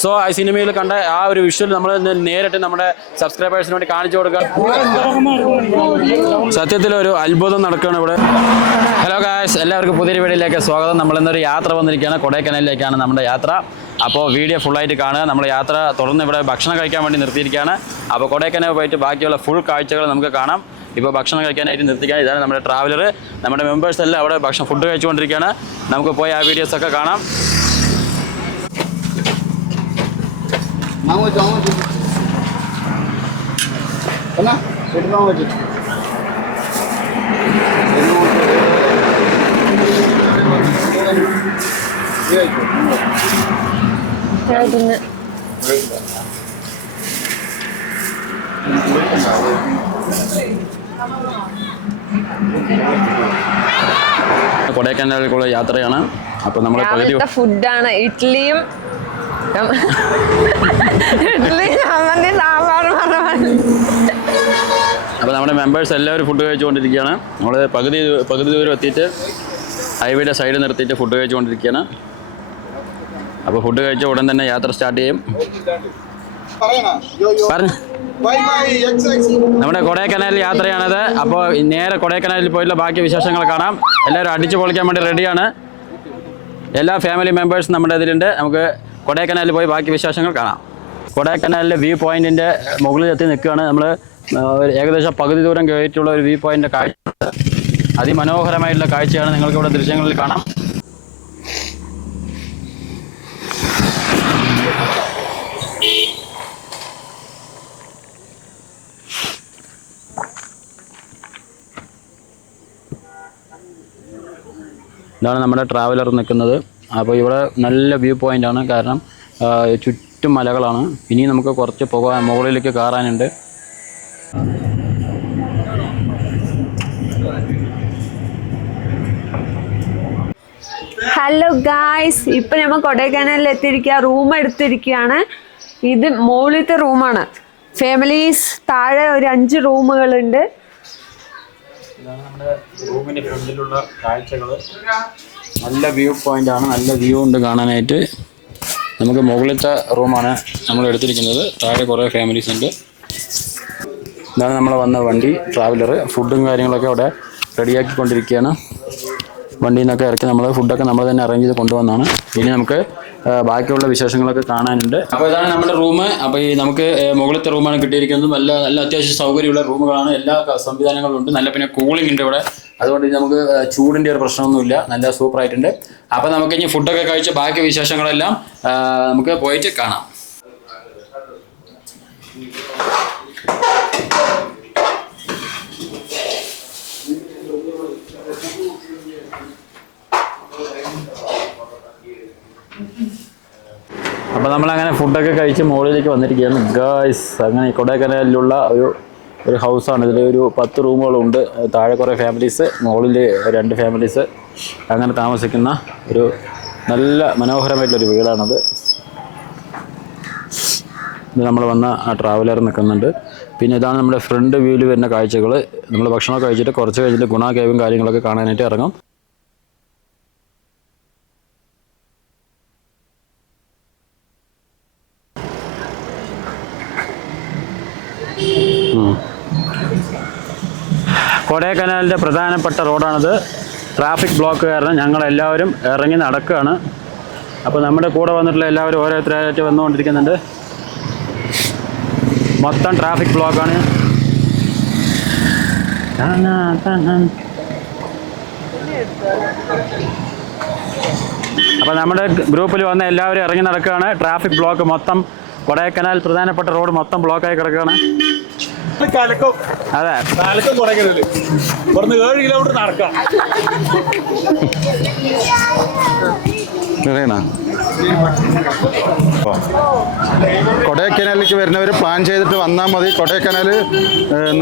So ആ സിനിമയിൽ കണ്ട ആ ഒരു വിഷ്വൽ നമ്മൾ നേരിട്ട് നമ്മുടെ സബ്സ്ക്രൈബേഴ്സിന് വേണ്ടി കാണിച്ചു കൊടുക്കുക. സത്യത്തിൽ ഒരു അത്ഭുതം നടക്കുകയാണ് ഇവിടെ. ഹലോ ഗായ്സ്, എല്ലാവർക്കും പുതിയൊരു വീഡിയോയിലേക്ക് സ്വാഗതം. നമ്മളിന്നൊരു യാത്ര വന്നിരിക്കുകയാണ്, കൊടൈക്കനാലിലേക്കാണ് നമ്മുടെ യാത്ര. അപ്പോൾ വീഡിയോ ഫുള്ളായിട്ട് കാണുക. നമ്മൾ യാത്ര തുടർന്ന് ഇവിടെ ഭക്ഷണം കഴിക്കാൻ വേണ്ടി നിർത്തിയിരിക്കുകയാണ്. അപ്പോൾ കൊടൈക്കനാൽ പോയിട്ട് ബാക്കിയുള്ള ഫുൾ കാഴ്ചകൾ നമുക്ക് കാണാം. ഇപ്പോൾ ഭക്ഷണം കഴിക്കാനായിട്ട് നിർത്തിക്കാൻ ഇതാണ് നമ്മുടെ ട്രാവലർ. നമ്മുടെ മെമ്പേഴ്സ് എല്ലാം അവിടെ ഫുഡ് കഴിച്ചുകൊണ്ടിരിക്കുകയാണ്. നമുക്ക് പോയി ആ വീഡിയോസൊക്കെ കാണാം. കൊടൈക്കനാലിലേക്കുള്ള യാത്രയാണ്. അപ്പോൾ നമ്മൾ ഫുഡാണ് ഇഡ്ഡലിയും അപ്പോൾ നമ്മുടെ മെമ്പേഴ്സ് എല്ലാവരും ഫുഡ് കഴിച്ചുകൊണ്ടിരിക്കുകയാണ്. നമ്മൾ പകുതി ദൂരം എത്തിയിട്ട് ഹൈവേയുടെ സൈഡ് നിർത്തിയിട്ട് ഫുഡ് കഴിച്ചുകൊണ്ടിരിക്കുകയാണ്. അപ്പോൾ ഫുഡ് കഴിച്ച ഉടൻ തന്നെ യാത്ര സ്റ്റാർട്ട് ചെയ്യും. പറഞ്ഞു നമ്മുടെ കൊടൈക്കനാലിൽ യാത്രയാണത്. അപ്പോൾ നേരെ കൊടൈക്കനാലിൽ പോയിട്ടുള്ള ബാക്കി വിശേഷങ്ങൾ കാണാം. എല്ലാവരും അടിച്ചു പൊളിക്കാൻ വേണ്ടി റെഡിയാണ്. എല്ലാ ഫാമിലി മെമ്പേഴ്സും നമ്മുടെ ഇതിലുണ്ട്. നമുക്ക് കൊടൈക്കനാലിൽ പോയി ബാക്കി വിശേഷങ്ങൾ കാണാം. കൊടൈക്കനാലിലെ വ്യൂ പോയിന്റിൻ്റെ മുകളിലെത്തി നിൽക്കുകയാണ് നമ്മൾ. ഏകദേശം പകുതി ദൂരം കയറിയിട്ടുള്ള ഒരു വ്യൂ പോയിന്റ് കാഴ്ച, അതിമനോഹരമായിട്ടുള്ള കാഴ്ചയാണ്. നിങ്ങൾക്ക് ഇവിടെ ദൃശ്യങ്ങളിൽ കാണാം. ഇതാണ് നമ്മുടെ ട്രാവലർ നിൽക്കുന്നത്. അപ്പോൾ ഇവിടെ നല്ല വ്യൂ പോയിൻ്റാണ്, കാരണം ചുറ്റും മലകളാണ്. ഇനി നമുക്ക് കുറച്ച് മുകളിലേക്ക് കയറാനുണ്ട്. ഹലോ ഗായ്സ്, ഇപ്പൊ നമ്മൾ കൊടൈക്കനാലിൽ എത്തിയിരിക്കുക. റൂം എടുത്തിരിക്കുകയാണ്. ഇത് മുകളിലത്തെ റൂമാണ്. ഫാമിലീസ് താഴെ ഒരു 5 റൂമുകളുണ്ട്. ഇതാണ് നമ്മുടെ റൂമിൻ്റെ ഫ്രണ്ടിലുള്ള കാഴ്ചകൾ. നല്ല വ്യൂ പോയിന്റ് ആണ്, നല്ല വ്യൂ ഉണ്ട് കാണാനായിട്ട്. നമുക്ക് മുകളിലത്തെ റൂമാണ് നമ്മൾ എടുത്തിരിക്കുന്നത്. താഴെ കുറേ ഫാമിലീസ് ഉണ്ട്. ഇതാണ് നമ്മൾ വന്ന വണ്ടി, ട്രാവലർ. ഫുഡും കാര്യങ്ങളൊക്കെ അവിടെ റെഡിയാക്കിക്കൊണ്ടിരിക്കുകയാണ്. വണ്ടിയിൽ നിന്നൊക്കെ ഇറക്കി ഫുഡൊക്കെ നമ്മൾ തന്നെ അറേഞ്ച് ചെയ്ത് കൊണ്ടുവന്നാണ്. ഇനി നമുക്ക് ബാക്കിയുള്ള വിശേഷങ്ങളൊക്കെ കാണാനുണ്ട്. അപ്പോൾ ഇതാണ് നമ്മുടെ റൂം. അപ്പോൾ ഈ നമുക്ക് മുകളിലത്തെ റൂമാണ് കിട്ടിയിരിക്കുന്നത്. നല്ല അത്യാവശ്യം സൗകര്യമുള്ള റൂമുകളാണ്. എല്ലാ സംവിധാനങ്ങളും ഉണ്ട്. നല്ല പിന്നെ കൂളിംഗ് ഉണ്ട് ഇവിടെ. അതുകൊണ്ട് നമുക്ക് ചൂടിൻ്റെ ഒരു പ്രശ്നമൊന്നുമില്ല. നല്ല സൂപ്പറായിട്ടുണ്ട്. അപ്പോൾ നമുക്ക് ഇനി ഫുഡൊക്കെ കഴിച്ച് ബാക്കി വിശേഷങ്ങളെല്ലാം നമുക്ക് പോയിട്ട് കാണാം. അപ്പോൾ നമ്മളങ്ങനെ ഫുഡൊക്കെ കഴിച്ച് മുകളിലേക്ക് വന്നിരിക്കുകയാണ് ഗായ്സ്. അങ്ങനെ കൊടൈക്കനാലിലുള്ള ഒരു ഹൗസാണ്. ഇതിൽ ഒരു 10 റൂമുകളുണ്ട്. താഴെ കുറേ ഫാമിലീസ്, മുകളിൽ 2 ഫാമിലീസ് അങ്ങനെ താമസിക്കുന്ന ഒരു നല്ല മനോഹരമായിട്ടുള്ളൊരു വീടാണത്. ഇത് നമ്മൾ വന്ന ആ ട്രാവലർ നിൽക്കുന്നുണ്ട്. പിന്നെ ഇതാണ് നമ്മുടെ ഫ്രണ്ട് വ്യൂവിൽ വരുന്ന കാഴ്ചകൾ. നമ്മൾ ഭക്ഷണമൊക്കെ കഴിച്ചിട്ട് കുറച്ച് കഴിഞ്ഞിട്ട് ഗുണ കേവും കാര്യങ്ങളൊക്കെ കാണാനായിട്ട് ഇറങ്ങും. കൊടൈക്കനാലിൻ്റെ പ്രധാനപ്പെട്ട റോഡാണിത്. ട്രാഫിക് ബ്ലോക്ക് കാരണം ഞങ്ങളെല്ലാവരും ഇറങ്ങി നടക്കുകയാണ്. അപ്പോൾ നമ്മുടെ കൂടെ വന്നിട്ടുള്ള എല്ലാവരും ഓരോരുത്തരായിട്ട് വന്നുകൊണ്ടിരിക്കുന്നുണ്ട്. മൊത്തം ട്രാഫിക് ബ്ലോക്കാണ്. അപ്പോൾ നമ്മുടെ ഗ്രൂപ്പിൽ വന്ന എല്ലാവരും ഇറങ്ങി നടക്കുകയാണ്. ട്രാഫിക് ബ്ലോക്ക് മൊത്തം, കൊടൈക്കനാൽ പ്രധാനപ്പെട്ട റോഡ് മൊത്തം ബ്ലോക്കായി കിടക്കുകയാണ്. അതെ, 7 കിലോമീറ്റർ നടക്കാം. കൊടൈക്കനാലിലേക്ക് വരുന്നവർ പ്ലാൻ ചെയ്തിട്ട് വന്നാൽ മതി. കൊടൈക്കനാൽ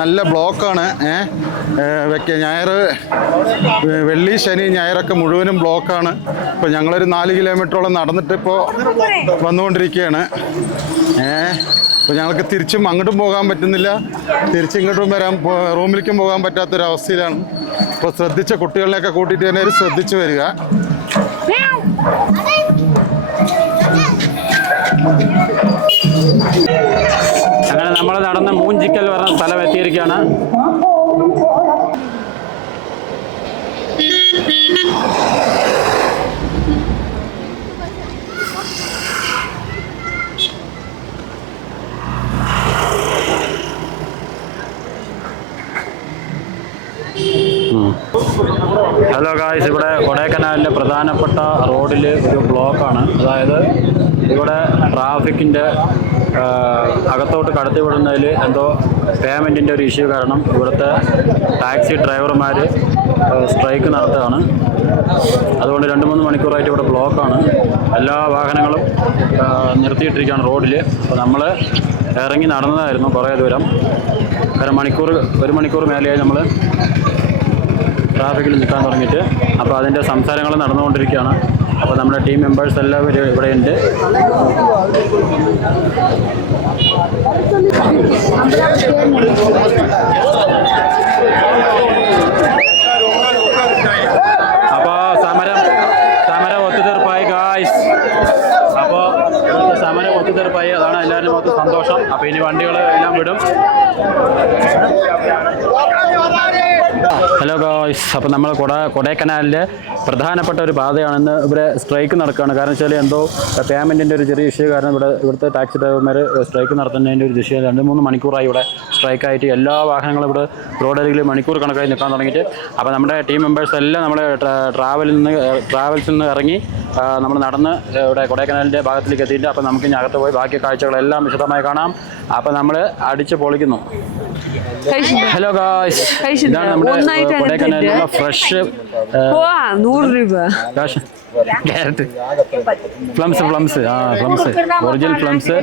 നല്ല ബ്ലോക്കാണ്. ഞായർ, വെള്ളി, ശനി, ഞായറൊക്കെ മുഴുവനും ബ്ലോക്കാണ്. ഇപ്പോൾ ഞങ്ങളൊരു 4 കിലോമീറ്ററോളം നടന്നിട്ട് ഇപ്പോൾ വന്നുകൊണ്ടിരിക്കുകയാണ്. അപ്പോൾ ഞങ്ങൾക്ക് തിരിച്ചും അങ്ങോട്ടും പോകാൻ പറ്റുന്നില്ല, തിരിച്ചിങ്ങോട്ടും റൂമിലേക്കും പോകാൻ പറ്റാത്തൊരവസ്ഥയിലാണ്. അപ്പോൾ കുട്ടികളെയൊക്കെ കൂട്ടിയിട്ട് തന്നെ ശ്രദ്ധിച്ചു വരിക. അങ്ങനെ നമ്മൾ നടന്ന് മൂഞ്ചിക്കൽ പറഞ്ഞ സ്ഥലം എത്തിയിരിക്കുകയാണ്. ഹലോ ഗായ്സ്, ഇവിടെ കൊടൈക്കനാലിലെ പ്രധാനപ്പെട്ട റോഡിൽ ഒരു ബ്ലോക്കാണ്. അതായത് ഇവിടെ ട്രാഫിക്കിൻ്റെ അകത്തോട്ട് കടത്തി വിടുന്നതിൽ എന്തോ പേയ്മെൻറ്റിൻ്റെ ഒരു ഇഷ്യൂ കാരണം ഇവിടുത്തെ ടാക്സി ഡ്രൈവർമാർ സ്ട്രൈക്ക് നടത്തുകയാണ്. അതുകൊണ്ട് 2-3 മണിക്കൂറായിട്ട് ഇവിടെ ബ്ലോക്കാണ്. എല്ലാ വാഹനങ്ങളും നിർത്തിയിട്ടിരിക്കുകയാണ് റോഡിൽ. അപ്പോൾ നമ്മൾ ഇറങ്ങി നടന്നതായിരുന്നു കുറേ ദൂരം. ഒരു മണിക്കൂർ മേലെയായി നമ്മൾ ട്രാഫിക്കിൽ നിൽക്കാൻ തുടങ്ങിയിട്ട്. അപ്പോൾ അതിൻ്റെ സംസാരങ്ങൾ നടന്നുകൊണ്ടിരിക്കുകയാണ്. അപ്പോൾ നമ്മുടെ ടീം മെമ്പേഴ്സ് എല്ലാവരും ഇവിടെയുണ്ട്. അപ്പോൾ സമരം ഒത്തുതീർപ്പായി ഗായ്സ്. അപ്പോൾ സമരം ഒത്തുതീർപ്പായി, അതാണ് എല്ലാവരും മൊത്തം സന്തോഷം. അപ്പോൾ ഇനി വണ്ടികൾ എല്ലാം വിടും. ഹലോ ഗായ്സ്, അപ്പോൾ നമ്മൾ കൊടൈക്കനാലിൻ്റെ പ്രധാനപ്പെട്ട ഒരു പാതയാണെന്ന് ഇവിടെ സ്ട്രൈക്ക് നടക്കുകയാണ്. കാരണം വെച്ചാൽ എന്തോ പേയ്മെൻറ്റിൻ്റെ ഒരു ചെറിയ ഇഷ്യൂ കാരണം ഇവിടുത്തെ ടാക്സി ഡ്രൈവർമാർ സ്ട്രൈക്ക് നടത്തുന്നതിൻ്റെ ഒരു ഇഷ്യൂ 2-3 മണിക്കൂറായി ഇവിടെ സ്ട്രൈക്കായിട്ട്. എല്ലാ വാഹനങ്ങളും ഇവിടെ റോഡരികിൽ മണിക്കൂർ കണക്കായി നിൽക്കാൻ തുടങ്ങിയിട്ട്. അപ്പോൾ നമ്മുടെ ടീം മെമ്പേഴ്സ് എല്ലാം നമ്മൾ ട്രാവൽസിൽ നിന്ന് ഇറങ്ങി നമ്മൾ നടന്ന് ഇവിടെ കൊടൈക്കനാലിൻ്റെ ഭാഗത്തിലേക്ക് എത്തിയിട്ട്. അപ്പോൾ നമുക്ക് ഇനി അകത്ത് പോയി ബാക്കി കാഴ്ചകളെല്ലാം വിശദമായി കാണാം. അപ്പോൾ നമ്മൾ അടിച്ച് പൊളിക്കുന്നു. ഹലോ ഗായ്സ്, ഇതാണ് നമ്മുടെ കൊടൈക്കനാലിലുള്ള fresh carrot plums original plums.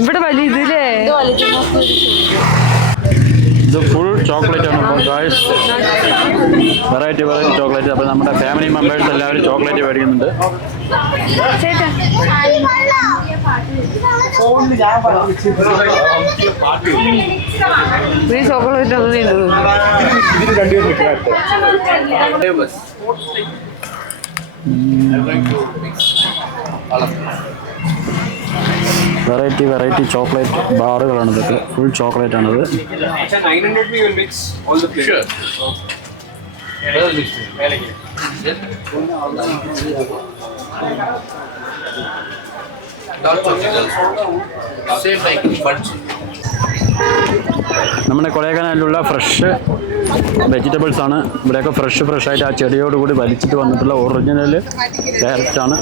ഇവിടെ വലിയതില്ലേ? ഇത് ഫുൾ ചോക്ലേറ്റ് ആണ് ഗായ്സ്, വെറൈറ്റി ചോക്ലേറ്റ്. അപ്പോൾ നമ്മുടെ ഫാമിലി മെമ്പേഴ്സ് എല്ലാവരും ചോക്ലേറ്റ് മേടിക്കുന്നുണ്ട്. ചോക്ലേറ്റ് വെറൈറ്റി ചോക്ലേറ്റ് ബാറുകളാണ് ഇതൊക്കെ. ഫുൾ ചോക്ലേറ്റ് ആണത്. നമ്മുടെ കൊടൈക്കനാലിലുള്ള ഫ്രഷ് വെജിറ്റബിൾസ് ആണ്. ഇവിടെയൊക്കെ ഫ്രഷ് ആയിട്ട് ആ ചെടിയോടുകൂടി വലിച്ചിട്ട് വന്നിട്ടുള്ള ഒറിജിനൽ ക്യാരറ്റ് ആണ്.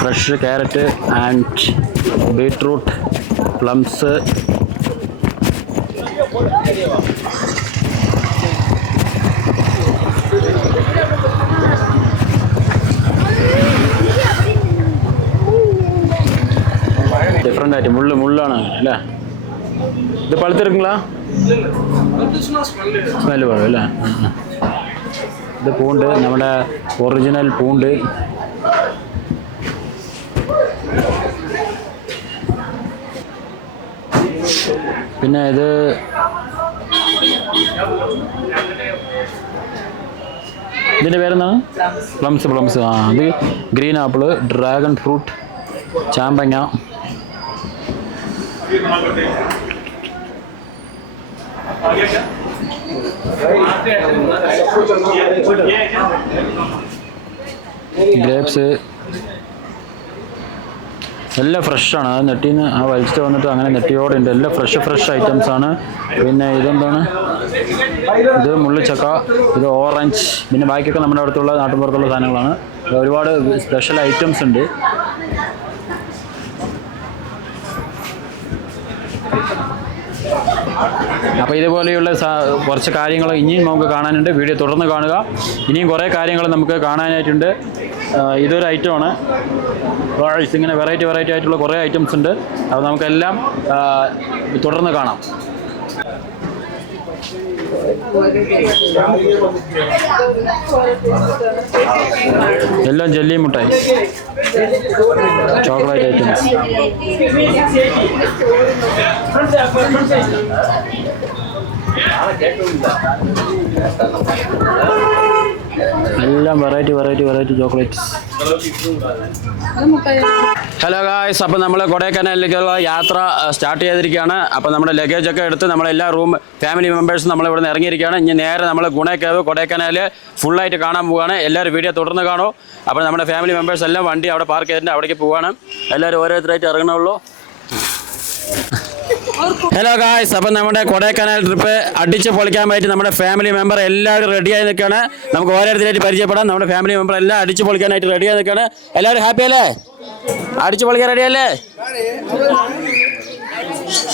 Fresh carrot and beetroot, plums. Different ആയിട്ട് മുള്ളാണ് അല്ലേ? ഇത് പഴുത്തിരിക്കുங்களா? സ്മെല്ല് പറയും അല്ലേ? ഇത് പൂണ്ട്, നമ്മുടെ ഒറിജിനൽ പൂണ്ട്. പിന്നെ ഇത് ഇതിൻ്റെ പേരെന്താണ്? പ്ലംസ്. ആ, ഇത് ഗ്രീൻ ആപ്പിള്, ഡ്രാഗൺ ഫ്രൂട്ട്, ചാമ്പങ്ങ. ഗ്രേപ്സ് എല്ലാം ഫ്രഷാണ്. അത് നെട്ടിന്ന് ആ വലിച്ചിട്ട് വന്നിട്ട് അങ്ങനെ നെട്ടിയോടെ ഉണ്ട്. എല്ലാം ഫ്രഷ് ഐറ്റംസ് ആണ്. പിന്നെ ഇതെന്താണ്? ഇത് മുള്ളിച്ചക്ക, ഇത് ഓറഞ്ച്. പിന്നെ ബാക്കിയൊക്കെ നമ്മുടെ അടുത്തുള്ള നാട്ടുമ്പുറത്തുള്ള സാധനങ്ങളാണ്. ഒരുപാട് സ്പെഷ്യൽ ഐറ്റംസ് ഉണ്ട്. അപ്പോൾ ഇതുപോലെയുള്ള കുറച്ച് കാര്യങ്ങൾ ഇനിയും നമുക്ക് കാണാനുണ്ട്. വീഡിയോ തുടർന്ന് കാണുക. ഇനിയും കുറേ കാര്യങ്ങൾ നമുക്ക് കാണാനായിട്ടുണ്ട്. ഇതൊരു ഐറ്റമാണ്. ഇങ്ങനെ വെറൈറ്റി ആയിട്ടുള്ള കുറേ ഐറ്റംസ് ഉണ്ട്. അപ്പോൾ നമുക്കെല്ലാം തുടർന്ന് കാണാം. എല്ലാം ജെല്ലി മുട്ടായി, ചോക്ലേറ്റ് ഐറ്റംസ്. എല്ലാം വെറൈറ്റി ചോക്ലേറ്റ്സ്. ഹലോ ഗായ്സ്, അപ്പോൾ നമ്മൾ കൊടൈക്കനാലിലേക്കുള്ള യാത്ര സ്റ്റാർട്ട് ചെയ്തിരിക്കുകയാണ്. അപ്പോൾ നമ്മുടെ ലഗേജൊക്കെ എടുത്ത് നമ്മളെല്ലാ ഫാമിലി മെമ്പേഴ്സും നമ്മൾ ഇവിടെ നിന്ന് ഇറങ്ങിയിരിക്കുകയാണ്. ഇനി നേരെ നമ്മൾ ഗുണേക്കേവ് കൊടൈക്കനാൽ ഫുള്ളായിട്ട് കാണാൻ പോവുകയാണ്. എല്ലാവരും വീഡിയോ തുടർന്ന് കാണുമോ. അപ്പോൾ നമ്മുടെ ഫാമിലി മെമ്പേഴ്സ് എല്ലാം വണ്ടി അവിടെ പാർക്ക് ചെയ്തിട്ടുണ്ട്, അവിടേക്ക് പോവുകയാണ്. എല്ലാവരും ഓരോരുത്തരായിട്ട് ഇറങ്ങണുള്ളൂ. ഹലോ ഗായ്സ്, അപ്പം നമ്മുടെ കൊടൈക്കനാൽ ട്രിപ്പ് അടിച്ച് പൊളിക്കാൻ പറ്റി നമ്മുടെ ഫാമിലി മെമ്പർ എല്ലാവരും റെഡിയായി നിൽക്കുകയാണ്. നമുക്ക് ഓരോരുത്തരായിട്ട് പരിചയപ്പെടാം. നമ്മുടെ ഫാമിലി മെമ്പർ എല്ലാം അടിച്ച് പൊളിക്കാനായിട്ട് റെഡിയായി നിൽക്കുകയാണ്. എല്ലാവരും ഹാപ്പി അല്ലേ? അടിച്ച് പൊളിക്കാൻ റെഡിയല്ലേ?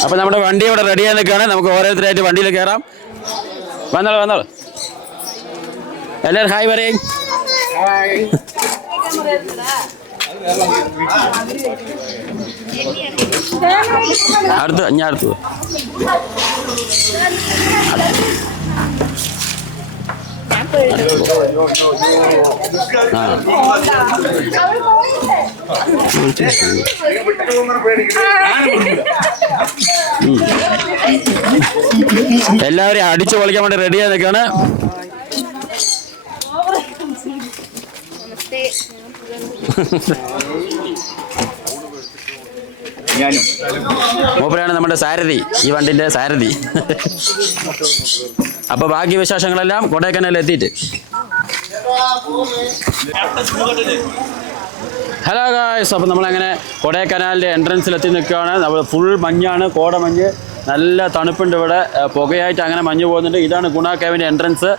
അപ്പം നമ്മുടെ വണ്ടി ഇവിടെ റെഡിയായി നിൽക്കുകയാണ്. നമുക്ക് ഓരോരുത്തരായിട്ട് വണ്ടിയിൽ കയറാം. വന്നോളൂ. എല്ലാവരും ഹായ് പറയും. അടുത്ത് എല്ലാവരും അടിച്ചു പൊളിക്കാൻ വേണ്ടി റെഡിയായി നിൽക്കുകയാണ്. മൂപ്പരാണ് നമ്മുടെ സാരഥി, ഈ വണ്ടിന്റെ സാരഥി. അപ്പൊ ബാക്കി വിശേഷങ്ങളെല്ലാം കൊടൈക്കനാലിൽ എത്തിയിട്ട്. ഹലോ ഗായ്സ്, അപ്പോൾ നമ്മളങ്ങനെ കൊടൈക്കനാലിൻ്റെ എൻട്രൻസിലെത്തി നിൽക്കുകയാണ്. നമ്മൾ ഫുൾ മഞ്ഞാണ്, കോടമഞ്ഞ്, നല്ല തണുപ്പുണ്ട് ഇവിടെ, പുകയായിട്ട് അങ്ങനെ മഞ്ഞ് പോകുന്നുണ്ട്. ഇതാണ് ഗുണ കേവിൻ്റെ എൻട്രൻസ്.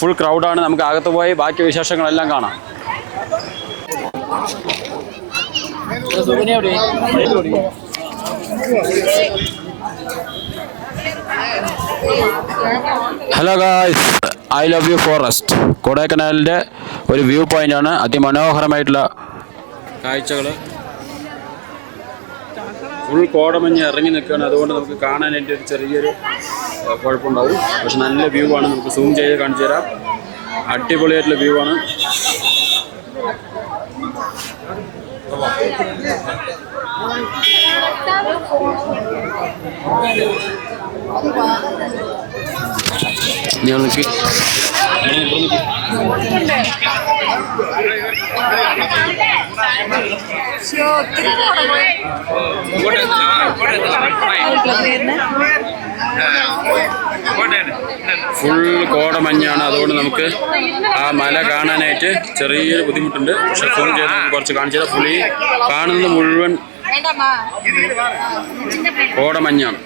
ഫുൾ ക്രൗഡാണ്. നമുക്ക് അകത്ത് പോയി ബാക്കി വിശേഷങ്ങളെല്ലാം കാണാം. Hello guys, I love you forest കൊടൈക്കനാലിൻ്റെ ഒരു വ്യൂ പോയിൻ്റാണ്. അതിമനോഹരമായിട്ടുള്ള കാഴ്ചകൾ. ഫുൾ കോടമഞ്ഞ് ഇറങ്ങി നിൽക്കുകയാണ്. അതുകൊണ്ട് നമുക്ക് കാണാനായിട്ട് ഒരു ചെറിയൊരു കുഴപ്പമുണ്ടാവും. പക്ഷെ നല്ല വ്യൂ ആണ്. നമുക്ക് സൂം ചെയ്ത് കാണിച്ചു തരാം. അടിപൊളിയായിട്ടുള്ള വ്യൂ ആണ്. ഫുൾ കോടമഞ്ഞാണ്. അതുകൊണ്ട് നമുക്ക് ആ മല കാണാനായിട്ട് ചെറിയൊരു ബുദ്ധിമുട്ടുണ്ട്. പക്ഷെ സൂം ചെയ്ത് നമുക്ക് കുറച്ച് കാണിച്ചു തരാം. ഫുള്ളി കാണുന്നത് മുഴുവൻ കോടമഞ്ഞാണ്.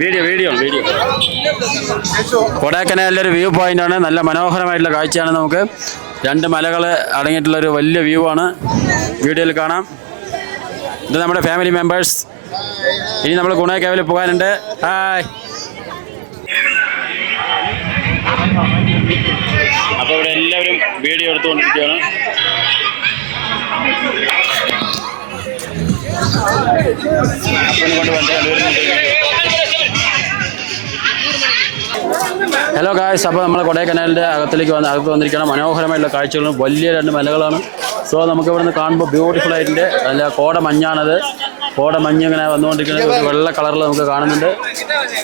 വീഡിയോ കൊടൈക്കനാലിൻ്റെ ഒരു വ്യൂ പോയിന്റ് ആണ്. നല്ല മനോഹരമായിട്ടുള്ള കാഴ്ചയാണ്. നമുക്ക് രണ്ട് മലകൾ അടങ്ങിയിട്ടുള്ള ഒരു വലിയ വ്യൂ ആണ് വീഡിയോയിൽ കാണാം. ഇത് നമ്മുടെ ഫാമിലി മെമ്പേഴ്സ്. ഇനി നമ്മൾ ഗുണേക്കേവിൽ പോകാനുണ്ട്. ഹായ്. അപ്പോൾ ഇവിടെ എല്ലാവരും വീഡിയോ എടുത്തുകൊണ്ടിരിക്കുകയാണ്. ഹലോ ഗായ്സ്, അപ്പോൾ നമ്മൾ കൊടൈക്കനാലിൻ്റെ അകത്ത് വന്നിരിക്കണം. മനോഹരമായിട്ടുള്ള കാഴ്ചകളും വലിയ രണ്ട് മലകളാണ്. സോ നമുക്ക് ഇവിടുന്ന് കാണുമ്പോൾ ബ്യൂട്ടിഫുൾ ആയിട്ടുണ്ട്. നല്ല കോടമഞ്ഞാണത്. കോടമഞ്ഞ് ഇങ്ങനെ വന്നുകൊണ്ടിരിക്കുന്നത് ഒരു വെള്ള കളറിൽ നമുക്ക് കാണുന്നുണ്ട്.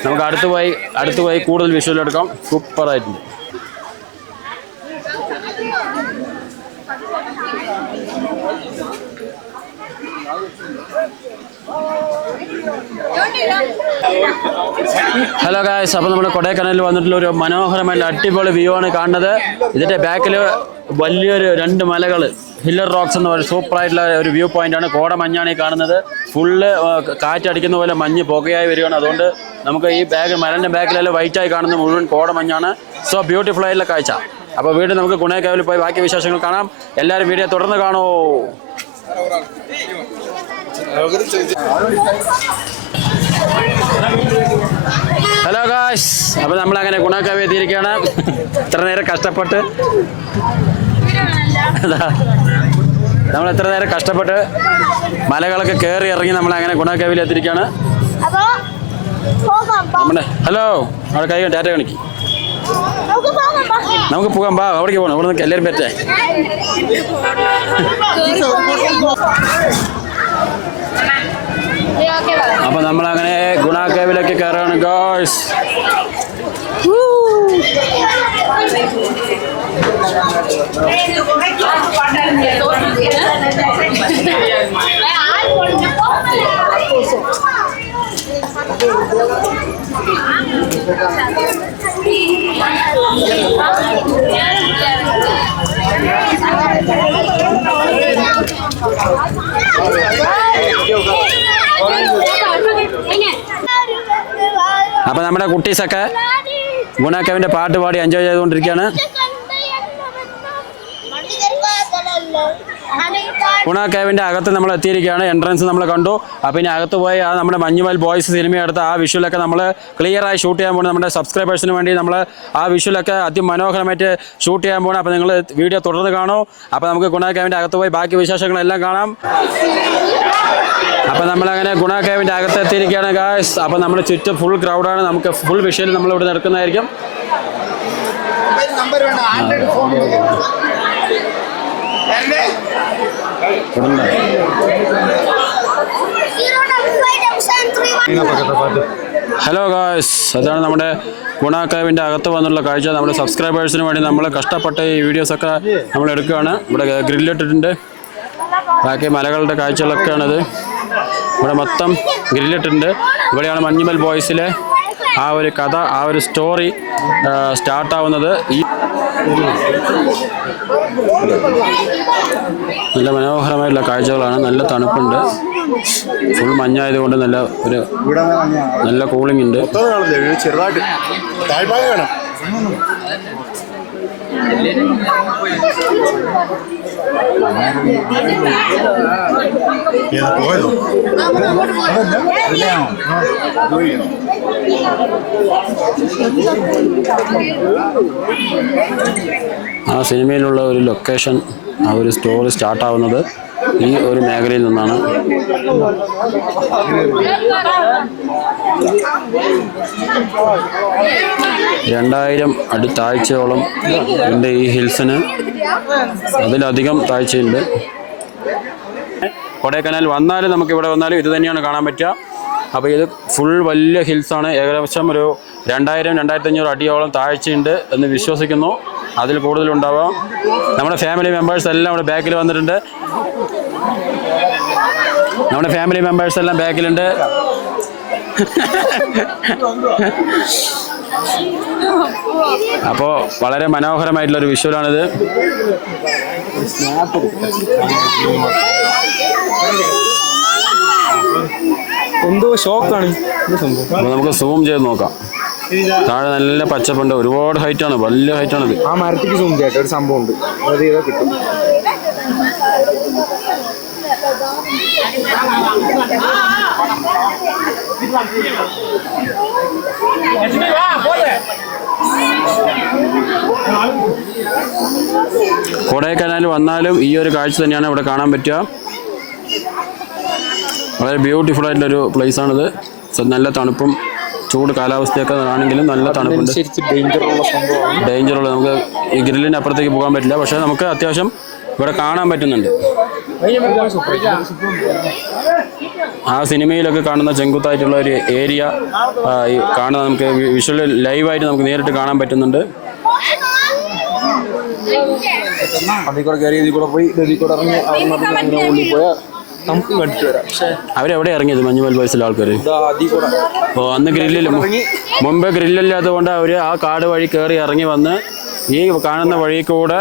നമുക്ക് അടുത്ത് പോയി കൂടുതൽ വിഷ്വൽ എടുക്കാം. സൂപ്പറായിട്ടുണ്ട്. ഹലോ ഗായ്സ്, അപ്പോൾ നമ്മൾ കൊടൈക്കനാലിൽ വന്നിട്ടുള്ള ഒരു മനോഹരമായ അടിപൊളി വ്യൂ ആണ് കാണുന്നത്. ഇതിൻ്റെ ബാക്കിൽ വലിയൊരു രണ്ട് മലകൾ, ഹില്ലർ റോക്സ് എന്ന് പറയുന്ന സൂപ്പറായിട്ടുള്ള ഒരു വ്യൂ പോയിന്റ് ആണ്. കോടമഞ്ഞാണ് ഈ കാണുന്നത്. ഫുള്ള് കാറ്റടിക്കുന്ന പോലെ മഞ്ഞ് പുകയായി വരികയാണ്. അതുകൊണ്ട് നമുക്ക് ഈ മലൻ്റെ ബാക്കിലെല്ലാം വൈറ്റായി കാണുന്ന മുഴുവൻ കോടമഞ്ഞാണ്. സോ ബ്യൂട്ടിഫുൾ ആയിട്ടുള്ള കാഴ്ച. അപ്പോൾ വീണ്ടും നമുക്ക് ഗുണേക്കാവിൽ പോയി ബാക്കി വിശേഷങ്ങൾ കാണാം. എല്ലാവരും വീഡിയോ തുടർന്ന് കാണൂ. ഹലോ ഗായ്സ്, അപ്പോൾ നമ്മളങ്ങനെ ഗുണേക്കാവ് എത്തിയിരിക്കുകയാണ്. ഇത്ര നേരം കഷ്ടപ്പെട്ട് നമ്മൾ എത്ര നേരം കഷ്ടപ്പെട്ട് മലകളൊക്കെ കയറി ഇറങ്ങി നമ്മളങ്ങനെ ഗുണേക്കാവിൽ എത്തിയിരിക്കുകയാണ്. നമ്മുടെ ഹലോ അവിടെ കൈ ഡാറ്റ കാണിക്കും. നമുക്ക് പോകാം, ബാ അവിടേക്ക് പോകണം. അവിടെ നിന്ന് എല്ലാവരും പറ്റേ. അപ്പൊ നമ്മളങ്ങനെ ഗുണാക്കേവിലേക്ക് കയറാണ് ഗായ്സ്. അപ്പൊ നമ്മുടെ കുട്ടീസൊക്കെ ഗുണാക്കേവിന്റെ പാട്ട് പാടി എൻജോയ് ചെയ്തുകൊണ്ടിരിക്കുകയാണ്. ഗുണാക്കേവിന്റെ അകത്ത് നമ്മൾ എത്തിയിരിക്കുകയാണ്. എൻട്രൻസ് നമ്മൾ കണ്ടു. അപ്പം ഇനി അകത്ത് പോയി ആ നമ്മുടെ മഞ്ഞുമൽ ബോയ്സ് സിനിമ എടുത്ത ആ വിഷ്വലൊക്കെ നമ്മൾ ക്ലിയറായി ഷൂട്ട് ചെയ്യാൻ പോകുന്നത്. നമ്മുടെ സബ്സ്ക്രൈബേഴ്സിന് വേണ്ടി നമ്മൾ ആ വിഷ്വലൊക്കെ അതിമനോഹരമായിട്ട് ഷൂട്ട് ചെയ്യാൻ പോകണം. അപ്പോൾ നിങ്ങൾ വീഡിയോ തുടർന്ന് കാണൂ. അപ്പോൾ നമുക്ക് ഗുണാക്കേവിന്റെ അകത്ത് പോയി ബാക്കി വിശേഷങ്ങളെല്ലാം കാണാം. അപ്പോൾ നമ്മളങ്ങനെ ഗുണാക്കേവിന്റെ അകത്ത് എത്തിയിരിക്കുകയാണ് ഗായ്സ്. അപ്പോൾ നമ്മൾ ചുറ്റും ഫുൾ ക്രൗഡാണ്. നമുക്ക് ഫുൾ വിഷ്വൽ നമ്മളിവിടെ നടക്കുന്നതായിരിക്കും. ഹലോ ഗായ്സ്, അതാണ് നമ്മുടെ ഗുണാക്കേവിൻ്റെ അകത്ത് വന്നുള്ള കാഴ്ച. നമ്മുടെ സബ്സ്ക്രൈബേഴ്സിന് വേണ്ടി നമ്മൾ കഷ്ടപ്പെട്ട് ഈ വീഡിയോസൊക്കെ നമ്മൾ എടുക്കുകയാണ്. ഇവിടെ ഗ്രില്ലിട്ടിട്ടുണ്ട്. ബാക്കി മലകളുടെ കാഴ്ചകളൊക്കെയാണിത്. ഇവിടെ മൊത്തം ഗ്രില്ലിട്ടുണ്ട്. ഇവിടെയാണ് മഞ്ഞുമൽ ബോയ്സിലെ ആ ഒരു കഥ, ആ ഒരു സ്റ്റോറി സ്റ്റാർട്ടാവുന്നത്. ഈ നല്ല മനോഹരമായിട്ടുള്ള കാഴ്ചകളാണ്. നല്ല തണുപ്പുണ്ട്. ഫുൾ മഞ്ഞായതുകൊണ്ട് നല്ല കൂളിംഗ് ഉണ്ട്. ചെറുതായിട്ട് പോയതോ ആ സിനിമയിലുള്ള ഒരു ലൊക്കേഷൻ, ആ ഒരു സ്റ്റോറി സ്റ്റാർട്ടാവുന്നത് ഈ ഒരു മേഖലയിൽ നിന്നാണ്. അടി താഴ്ചയോളം ഉണ്ട് ഈ ഹിൽസിന്. അതിലധികം താഴ്ചയുണ്ട്. കൊടൈക്കനാൽ വന്നാലും നമുക്ക് ഇവിടെ വന്നാലും ഇത് തന്നെയാണ് കാണാൻ പറ്റുക. അപ്പോൾ ഇത് ഫുൾ വലിയ ഹിൽസാണ്. ഏകദേശം ഒരു 2000-2500 അടിയോളം താഴ്ചയുണ്ട് എന്ന് വിശ്വസിക്കുന്നു. അതിൽ കൂടുതലുണ്ടാവാം. നമ്മുടെ ഫാമിലി മെമ്പേഴ്സ് എല്ലാം ഇവിടെ ബാക്കിൽ വന്നിട്ടുണ്ട്. ബാക്കിലുണ്ട്. അപ്പോൾ വളരെ മനോഹരമായിട്ടുള്ളൊരു വിഷ്വലാണിത്. എന്തോ ഷോക്കാണ്. അപ്പോൾ നമുക്ക് സൂം ചെയ്ത് നോക്കാം. താഴെ നല്ല പച്ചപ്പുണ്ട്. ഒരുപാട് ഹൈറ്റാണ്, വലിയ ഹൈറ്റാണിത്. ആ മരത്തിക്ക് സൂം ചെയ്യട്ടെ, ഒരു സംഭവം ഉണ്ട്, അത് ചെയ്താൽ കിട്ടും. കൊടൈക്കനാൽ വന്നാലും ഈ ഒരു കാഴ്ച തന്നെയാണ് ഇവിടെ കാണാൻ പറ്റുക. വളരെ ബ്യൂട്ടിഫുൾ ആയിട്ടുള്ളൊരു പ്ലേസാണിത്. നല്ല തണുപ്പും ചൂട് കാലാവസ്ഥയൊക്കെ ആണെങ്കിലും നല്ല തണുപ്പുണ്ട്. ഡേഞ്ചറുള്ള നമുക്ക് ഈ ഗ്രില്ലിന് അപ്പുറത്തേക്ക് പോകാൻ പറ്റില്ല. പക്ഷേ നമുക്ക് അത്യാവശ്യം ഇവിടെ കാണാൻ പറ്റുന്നുണ്ട്. ആ സിനിമയിലൊക്കെ കാണുന്ന ചെങ്കുത്തായിട്ടുള്ള ഒരു ഏരിയ കാണുന്ന നമുക്ക് വിഷ്വൽ ലൈവായിട്ട് നമുക്ക് നേരിട്ട് കാണാൻ പറ്റുന്നുണ്ട്. അതിൽ കൂടെ കയറി ഇതിൽ കൂടെ പോയി ഇതിൽ കൂടെ ഇറങ്ങി ഉള്ളിൽ പോയാൽ നമുക്ക് കണ്ടിട്ട് വരാം. പക്ഷേ അവരെവിടെ ഇറങ്ങിയത് മഞ്ഞുമൽ ബോയ്സിലെ ആൾക്കാർ? ഓ, അന്ന് മുമ്പ് ഗ്രില്ലില്ലാത്തതുകൊണ്ട് അവർ ആ കാട് വഴി കയറി ഇറങ്ങി വന്ന് ഈ കാണുന്ന വഴി കൂടെ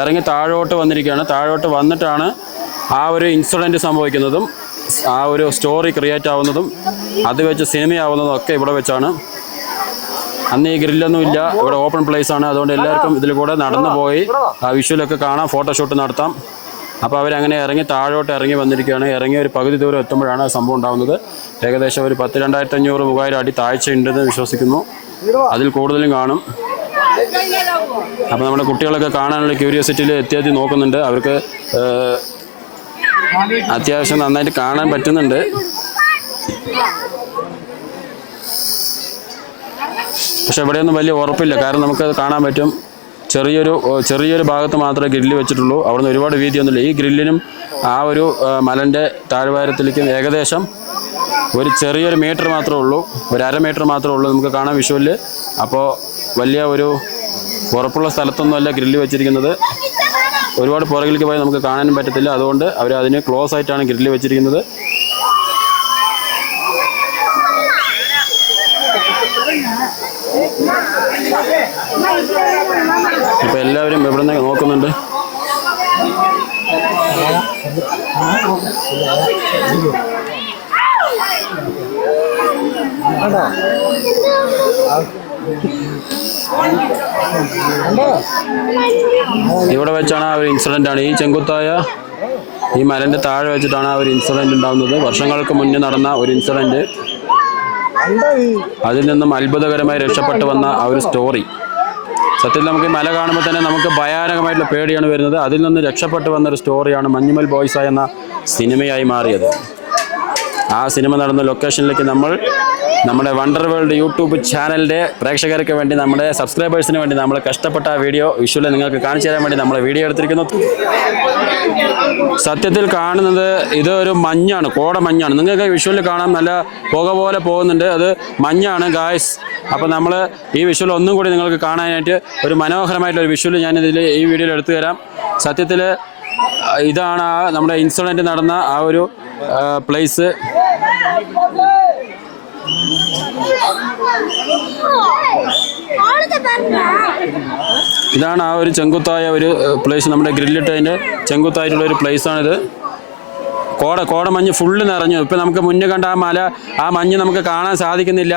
ഇറങ്ങി താഴോട്ട് വന്നിരിക്കുകയാണ്. താഴോട്ട് വന്നിട്ടാണ് ആ ഒരു ഇൻസിഡൻറ്റ് സംഭവിക്കുന്നതും ആ ഒരു സ്റ്റോറി ക്രിയേറ്റ് ആവുന്നതും അത് വെച്ച് സിനിമയാവുന്നതും ഒക്കെ ഇവിടെ വെച്ചാണ്. അന്ന് ഈ ഗ്രില്ലൊന്നും ഇല്ല, ഇവിടെ ഓപ്പൺ പ്ലേസ് ആണ്. അതുകൊണ്ട് എല്ലാവർക്കും ഇതിൽ കൂടെ നടന്നു പോയി ആ വിഷ്വലൊക്കെ കാണാം, ഫോട്ടോഷൂട്ട് നടത്താം. അപ്പോൾ അവരങ്ങനെ ഇറങ്ങി താഴോട്ട് ഇറങ്ങി വന്നിരിക്കുകയാണ്. ഇറങ്ങി ഒരു പകുതി ദൂരം എത്തുമ്പോഴാണ് സംഭവം ഉണ്ടാകുന്നത്. ഏകദേശം ഒരു 10,000-2,500-3,000 അടി താഴ്ച ഉണ്ടെന്ന് വിശ്വസിക്കുന്നു. അതിൽ കൂടുതലും കാണും. അപ്പോൾ നമ്മുടെ കുട്ടികളൊക്കെ കാണാനുള്ള ക്യൂരിയോസിറ്റിയിൽ എത്തി നോക്കുന്നുണ്ട്. അവർക്ക് അത്യാവശ്യം നന്നായിട്ട് കാണാൻ പറ്റുന്നുണ്ട്. പക്ഷെ ഇവിടെയൊന്നും വലിയ ഉറപ്പില്ല, കാരണം നമുക്കത് കാണാൻ പറ്റും. ചെറിയൊരു ഭാഗത്ത് മാത്രമേ ഗ്രില്ല് വെച്ചിട്ടുള്ളൂ. അവിടുന്ന് ഒരുപാട് വീതിയൊന്നുമില്ല. ഈ ഗ്രില്ലിനും ആ ഒരു മലൻ്റെ താഴ്വാരത്തിലേക്കും ഏകദേശം ഒരു ചെറിയൊരു മീറ്റർ മാത്രമേ ഉള്ളൂ, ഒരു അര-മീറ്റർ മാത്രമേ ഉള്ളൂ നമുക്ക് കാണാൻ വിഷ്വലിൽ. അപ്പോൾ വലിയ ഒരു ഉറപ്പുള്ള സ്ഥലത്തൊന്നുമല്ല ഗ്രില്ല് വെച്ചിരിക്കുന്നത്. ഒരുപാട് പുറകിലേക്ക് പോയി നമുക്ക് കാണാനും പറ്റത്തില്ല. അതുകൊണ്ട് അവർ അതിന് ക്ലോസ് ആയിട്ടാണ് ഗ്രില്ല് വെച്ചിരിക്കുന്നത്. ഇപ്പോൾ എല്ലാവരും ഇവിടെ നിന്ന് നോക്കുന്നുണ്ട്. ഇവിടെ വെച്ചാണ് ആ ഒരു ഇൻസിഡൻ്റ് ആണ്. ഈ ചെങ്കുത്തായ ഈ മലൻ്റെ താഴെ വെച്ചിട്ടാണ് ആ ഒരു ഇൻസിഡൻ്റ് ഉണ്ടാകുന്നത്. വർഷങ്ങൾക്ക് മുന്നേ നടന്ന ഒരു ഇൻസിഡൻറ്റ്. അതിൽ നിന്നും അത്ഭുതകരമായി രക്ഷപ്പെട്ടു വന്ന ആ ഒരു സ്റ്റോറി. സത്യത്തിൽ നമുക്ക് ഈ മല കാണുമ്പോൾ തന്നെ നമുക്ക് ഭയാനകമായിട്ടുള്ള പേടിയാണ് വരുന്നത്. അതിൽ നിന്ന് രക്ഷപ്പെട്ടു വന്നൊരു സ്റ്റോറിയാണ് മഞ്ഞുമൽ ബോയ്സ് എന്ന സിനിമയായി മാറിയത്. ആ സിനിമ നടന്ന ലൊക്കേഷനിലേക്ക് നമ്മുടെ വണ്ടർ വേൾഡ് യൂട്യൂബ് ചാനലിൻ്റെ പ്രേക്ഷകർക്ക് വേണ്ടി, നമ്മുടെ സബ്സ്ക്രൈബേഴ്സിന് വേണ്ടി നമ്മൾ കഷ്ടപ്പെട്ട ആ വീഡിയോ വിഷ്വല് നിങ്ങൾക്ക് കാണിച്ചു തരാൻ വേണ്ടി നമ്മൾ വീഡിയോ എടുത്തിരിക്കുന്നു. സത്യത്തിൽ കാണുന്നത് ഇത് ഒരു മഞ്ഞാണ്, കോടമഞ്ഞാണ്. നിങ്ങൾക്ക് വിഷ്വലിൽ കാണാൻ നല്ല പുക പോലെ പോകുന്നുണ്ട്, അത് മഞ്ഞാണ് ഗായ്സ്. അപ്പോൾ നമ്മൾ ഈ വിഷ്വൽ ഒന്നും കൂടി നിങ്ങൾക്ക് കാണാനായിട്ട് ഒരു മനോഹരമായിട്ടുള്ളൊരു വിഷ്വൽ ഞാനിതിൽ ഈ വീഡിയോയിൽ എടുത്തു തരാം. സത്യത്തിൽ ഇതാണ് നമ്മുടെ ഇൻസിഡൻറ്റ് നടന്ന ആ ഒരു പ്ലേസ്. ഇതാണ് ആ ഒരു ചെങ്കുത്തായ ഒരു പ്ലേസ്, നമ്മുടെ ഗ്രില്ലിട്ടതിൻ്റെ ചെങ്കുത്തായിട്ടുള്ള ഒരു പ്ലേസാണിത്. കോടമഞ്ഞ് ഫുള്ള് നിറഞ്ഞു. ഇപ്പം നമുക്ക് മുന്നേ കണ്ട ആ മഞ്ഞ് നമുക്ക് കാണാൻ സാധിക്കുന്നില്ല.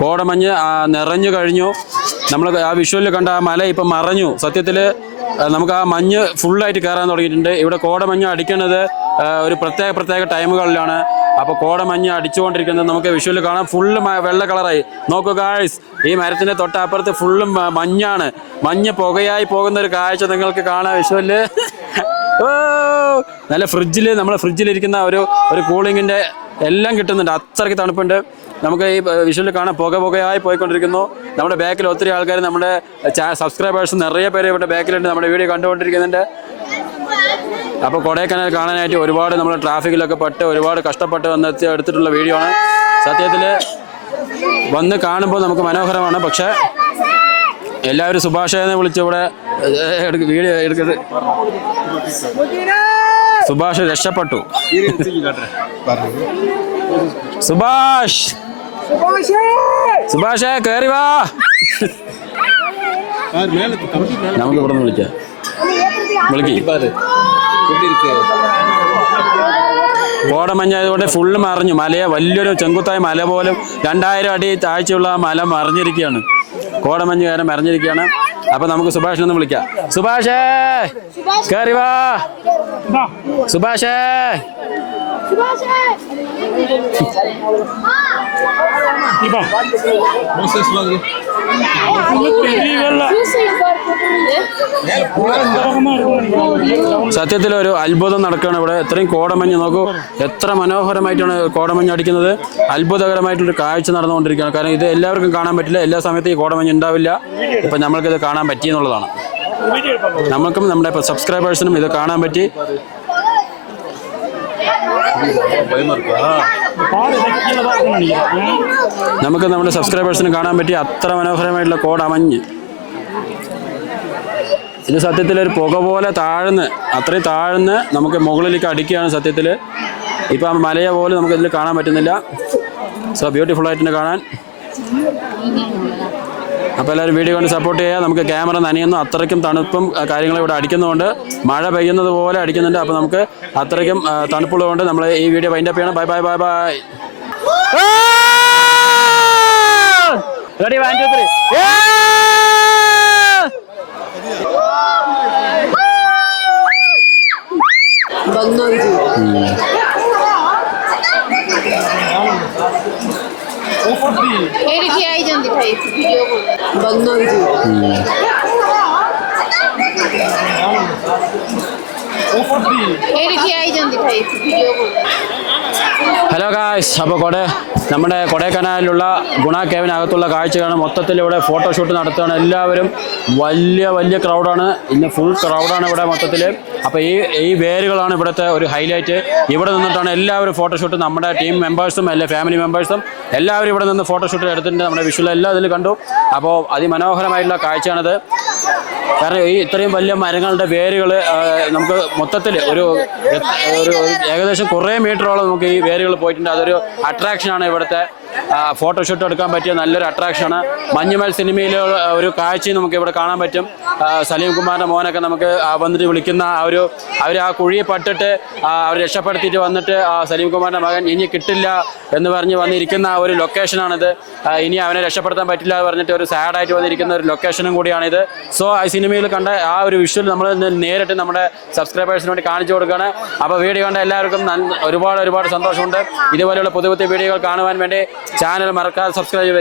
കോടമഞ്ഞ് നിറഞ്ഞു കഴിഞ്ഞു. നമ്മൾ ആ വിഷ്വലിൽ കണ്ട ആ മല ഇപ്പം മറഞ്ഞു. സത്യത്തിൽ നമുക്ക് ആ മഞ്ഞ് ഫുള്ളായിട്ട് കയറാൻ തുടങ്ങിയിട്ടുണ്ട്. ഇവിടെ കോടമഞ്ഞ് അടിക്കുന്നത് ഒരു പ്രത്യേക ടൈമുകളിലാണ്. അപ്പോൾ കോടമഞ്ഞ് അടിച്ചുകൊണ്ടിരിക്കുന്നത് നമുക്ക് വിഷ്വലിൽ കാണാം. ഫുള്ള് വെള്ള കളറായി. നോക്കൂ ഗായ്സ്, ഈ മരത്തിൻ്റെ തൊട്ടപ്പുറത്ത് ഫുള്ളും മഞ്ഞാണ്. മഞ്ഞ് പുകയായി പോകുന്ന ഒരു കാഴ്ച നിങ്ങൾക്ക് കാണാം വിഷ്വലിൽ. നല്ല നമ്മുടെ ഫ്രിഡ്ജിലിരിക്കുന്ന ഒരു കൂളിങ്ങിൻ്റെ എല്ലാം കിട്ടുന്നുണ്ട്. അത്രയ്ക്ക് തണുപ്പുണ്ട്. നമുക്ക് ഈ വിഷ്വലിൽ കാണാൻ പുകയായി പോയിക്കൊണ്ടിരിക്കുന്നു. നമ്മുടെ ബാക്കിൽ ഒത്തിരി ആൾക്കാർ, നമ്മുടെ സബ്സ്ക്രൈബേഴ്സ് നിറയെ പേര് ഇവിടെ ബാക്കിലുണ്ട്, നമ്മുടെ വീഡിയോ കണ്ടുകൊണ്ടിരിക്കുന്നുണ്ട്. അപ്പോൾ കൊടൈക്കനാൽ കാണാനായിട്ട് ഒരുപാട് നമ്മൾ ട്രാഫിക്കിലൊക്കെ പെട്ട് ഒരുപാട് കഷ്ടപ്പെട്ട് എടുത്തിട്ടുള്ള വീഡിയോ ആണ്. സത്യത്തിൽ വന്ന് കാണുമ്പോൾ നമുക്ക് മനോഹരമാണ്. പക്ഷേ എല്ലാവരും സുഭാഷേനെ വിളിച്ച് ഇവിടെ വീഡിയോ എടുക്കുന്നത്. സുഭാഷ് രക്ഷപ്പെട്ടു. സുഭാഷേ കയറി വാ. നമുക്ക് ഇവിടെ നിന്ന് വിളിക്കാം. കോടമഞ്ഞായതുകൊണ്ട് ഫുള്ള് മറിഞ്ഞു. വലിയൊരു ചെങ്കുത്തായ മല പോലും 2000 അടി താഴ്ചയുള്ള ആ മല മറിഞ്ഞിരിക്കുകയാണ്. കോടമഞ്ഞ് കാരണം മറിഞ്ഞിരിക്കുകയാണ്. അപ്പൊ നമുക്ക് സുഭാഷിനൊന്ന് വിളിക്കാം. സുഭാഷേ കയറി വാ. സുഭാഷേ സത്യത്തിൽ ഒരു അത്ഭുതം നടക്കുകയാണ് ഇവിടെ. എത്രയും കോടമഞ്ഞ് നോക്കൂ, എത്ര മനോഹരമായിട്ടാണ് കോടമഞ്ഞ് അടിക്കുന്നത്. അത്ഭുതകരമായിട്ടൊരു കാഴ്ച നടന്നുകൊണ്ടിരിക്കുകയാണ്. കാരണം ഇത് എല്ലാവർക്കും കാണാൻ പറ്റില്ല, എല്ലാ സമയത്തും ഈ കോടമഞ്ഞ് ഉണ്ടാവില്ല. ഇപ്പം നമ്മൾക്കിത് കാണാൻ പറ്റിയെന്നുള്ളതാണ്. നമുക്കും നമ്മുടെ സബ്സ്ക്രൈബേഴ്സിനും ഇത് കാണാൻ പറ്റി. നമുക്ക് നമ്മുടെ സബ്സ്ക്രൈബേഴ്സിന് കാണാൻ പറ്റി അത്ര മനോഹരമായിട്ടുള്ള കോടമഞ്ഞ്. ഇത് സത്യത്തിൽ ഒരു പുക പോലെ അത്രയും താഴ്ന്ന് നമുക്ക് മുകളിലേക്ക് അടിക്കുകയാണ് സത്യത്തിൽ. ഇപ്പം മലയെ പോലും നമുക്ക് ഇതിൽ കാണാൻ പറ്റുന്നില്ല. സോ ബ്യൂട്ടിഫുൾ ആയിട്ട് കാണാൻ. അപ്പോൾ എല്ലാവരും വീഡിയോ കൊണ്ട് സപ്പോർട്ട് ചെയ്യുക. നമുക്ക് ക്യാമറ നനയുന്നു, അത്രയ്ക്കും തണുപ്പും കാര്യങ്ങളും ഇവിടെ അടിക്കുന്നതുകൊണ്ട്, മഴ പെയ്യുന്നത് പോലെ അടിക്കുന്നുണ്ട്. അപ്പോൾ നമുക്ക് അത്രയ്ക്കും തണുപ്പുള്ളതുകൊണ്ട് നമ്മൾ ഈ വീഡിയോ വൈൻഡപ്പ് ചെയ്യണം. Bye bye bye bye. Ready 1 2 3 ଏଇଠି ଆଇଛନ୍ତି ଭାଇ ଭିଡିଓ ଏଇଠି ଆଇଛନ୍ତି ଭାଇ ଭିଡିଓ ഹലോ ഗായ്സ്, അപ്പോൾ നമ്മുടെ കൊടൈക്കനാലിലുള്ള ഗുണ കേവിനകത്തുള്ള കാഴ്ചയാണ്. മൊത്തത്തിൽ ഇവിടെ ഫോട്ടോഷൂട്ട് നടത്തുകയാണ്. എല്ലാവരും വലിയ ക്രൗഡാണ്. ഇന്ന് ഫുൾ ക്രൗഡാണ് ഇവിടെ മൊത്തത്തിൽ. അപ്പോൾ ഈ വേരുകളാണ് ഇവിടുത്തെ ഒരു ഹൈലൈറ്റ്. ഇവിടെ നിന്നിട്ടാണ് എല്ലാവരും ഫോട്ടോഷൂട്ട്, നമ്മുടെ ടീം മെമ്പേഴ്സും ഫാമിലി മെമ്പേഴ്സും എല്ലാവരും ഇവിടെ നിന്ന് ഫോട്ടോഷൂട്ട് എടുത്തിട്ടുണ്ട്. നമ്മുടെ വിഷ്വൽ എല്ലാം ഇതിൽ കണ്ടു. അപ്പോൾ അതിമനോഹരമായിട്ടുള്ള കാഴ്ചയാണിത്. കാരണം ഈ ഇത്രയും വലിയ മരങ്ങളുടെ വേരുകൾ നമുക്ക് മൊത്തത്തിൽ ഒരു ഏകദേശം കുറേ മീറ്ററോളം നമുക്ക് ഈ വേരുകൾ പോയിട്ടുണ്ട്. അതൊരു അട്രാക്ഷനാണ്. ഇവിടുത്തെ ഫോട്ടോഷൂട്ട് എടുക്കാൻ പറ്റിയ നല്ലൊരു അട്രാക്ഷനാണ്. മഞ്ഞുമൽ സിനിമയിലെ ഒരു കാഴ്ചയും നമുക്ക് ഇവിടെ കാണാൻ പറ്റും. സലീം കുമാറിൻ്റെ മോനൊക്കെ നമുക്ക് വന്നിട്ട് വിളിക്കുന്ന അവർ ആ കുഴിയെ പട്ടിട്ട് അവർ രക്ഷപ്പെടുത്തിയിട്ട് വന്നിട്ട് സലീം കുമാറിൻ്റെ മകൻ ഇനി കിട്ടില്ല എന്ന് പറഞ്ഞ് വന്നിരിക്കുന്ന ഒരു ലൊക്കേഷനാണിത്. ഇനി അവനെ രക്ഷപ്പെടുത്താൻ പറ്റില്ല എന്ന് പറഞ്ഞിട്ട് ഒരു സാഡായിട്ട് വന്നിരിക്കുന്ന ഒരു ലൊക്കേഷനും കൂടിയാണിത്. സോ ആ സിനിമയിൽ കണ്ട ആ ഒരു വിഷ്വൽ നമ്മൾ നേരിട്ട് നമ്മുടെ സബ്സ്ക്രൈബേഴ്സിന് വേണ്ടി കാണിച്ചു കൊടുക്കുകയാണ്. അപ്പോൾ വീഡിയോ കണ്ട എല്ലാവർക്കും ഒരുപാട് സന്തോഷമുണ്ട്. ഇതുപോലെയുള്ള പുതിയ വീഡിയോകൾ കാണുവാൻ വേണ്ടി ചാനൽ മറക്കാതെ സബ്സ്ക്രൈബ് ചെയ്യുക.